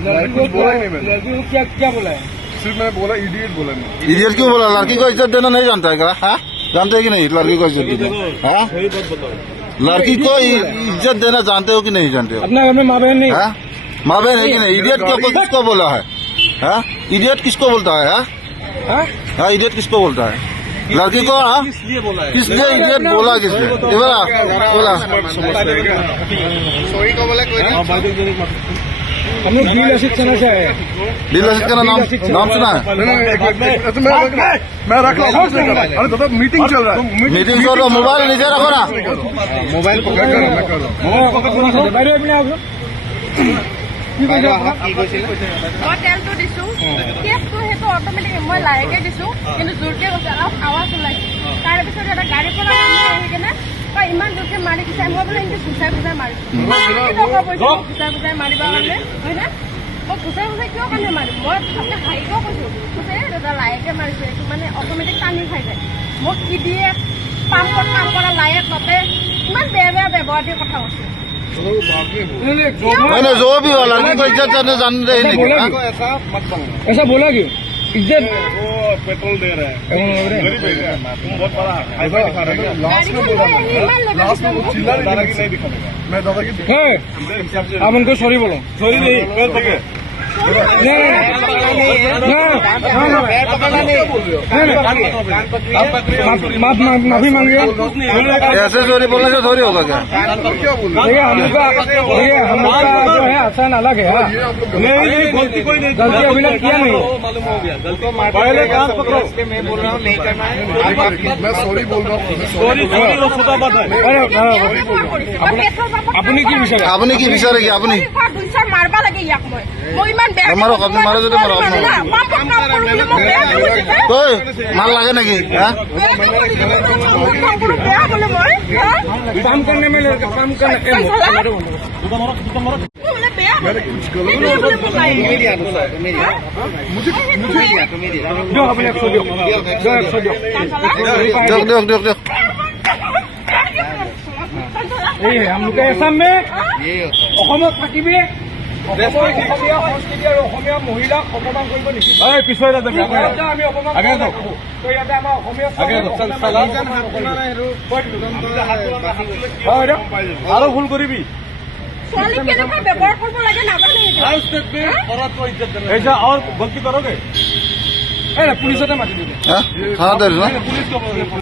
कुछ बोला ही नहीं मैंने। लड़की को क्या क्या बोला है? सिर्फ मैंने बोला इडियट बोला नहीं। इडियट क्यों बोला? लड़की को इज्जत देना नहीं जानता है क्या? हाँ, जानते है कि नहीं लड़की को इज्जत देना? हाँ, लड़की को इज्जत देना जानते हो कि नहीं जानते हो? अपने घर में माँ बहन नहीं? हाँ, माँ बहन है कि नहीं? इडियट किसको बोला है? हाँ, इडियट किसको बोलता है? हाँ, इडियट किसको बोलता है? लड़की को? हाँ, किसलिए इडियट बोला? किसने बोला? सॉरी को बोला कोई हम लोग दिल असित चना से आए। दिल असित का नाम सुना है? मैं रख रहा हूँ। अरे दादा मीटिंग चल रहा है। मीटिंग करो, मोबाइल नीचे रखो ना। मोबाइल पकड़ कर मैं कर रहा हूँ। বাইরে আপনি আসুন। কি কৈছে আপোনাক? মই তেলটো দিছো কেছটো সেইটো অট'মেটিক মই লাহেকে দিছো কিন্তু জোৰকে কৈছে আৱাজ ওলাইছে তাৰপিছত এটা গাড়ীৰ পৰা আহি কেনে ইমান জোৰকে মাৰি দিছে মই বোলে এনেকে গুচাই গুচাই মাৰিছো গুচাই গুচাই মাৰিবৰ কাৰণে হয়নে মই গুচাই গুচাই কিয় কাৰণে মাৰিম মই ভালকে হাঁহিব কৈছো কৈছে দাদা লাহেকে মাৰিছে এইটো মানে অট'মেটিক টানি খাই যায় মোক কি দিয়ে পাম্পত কাম কৰা লাহেক তাতে ইমান বেয়া বেয়া ব্যৱহাৰ দি কথা কৈছে मैंने जो भी हो लड़की को इज्जत करने जान रहे नहीं। ऐसा मत बोलो। ऐसा बोला क्यों? इज्जत वो पेट्रोल दे रहा है। गरीब है तुम बहुत बड़ा हाईफाई दिखा रहे हो। लास्ट में बोला लास्ट में वो चिल्ला दादागिरी नहीं दिखाऊंगा मैं दादागिरी है। आप उनको सॉरी बोलो। सॉरी नहीं कर देंगे। माफी मांगिए। ऐसे सॉरी बोलने से थोड़ी होगा क्या? देखिए हम लोग का जो है आसान अलग है। नहीं गलती कोई नहीं गलती अभी तक किया नहीं। मालूम हो गया गलती पहले कान पकड़ो। मैं बोल रहा हूँ नहीं करना है। मैं सॉरी बोल रहा हूँ। सॉरी वो छोटा बात है। अपनी की विषय आपने की विचार है कि आपने মারবা লাগে ইয়াক মই ইমান বেয়া मारो अपने मारो जो मारो कोई मार लगे ना कि বেয়া বলে মই काम करने में काम करने বেয়া मैंने कुछ गलत जो अपने 100 दो जो 100 दो देख এই हम लोग असम में অসমত থাকিবি অসমীয়া সংস্কৃতি আৰু অসমীয়া মহিলাক অপমান কৰিব নিষিদ্ধ। पिछले আমি অপমান তো ইয়াতে আমাৰ অসমীয়া আৰু ভুল কৰিবি ছোৱালীক কেনেকুৱা ব্যৱহাৰ কৰিব লাগে নাজানে ऐसा और गलती करोगे পুলিচতে মাতি দিলে। हाँ दर्ज ना पुलिस को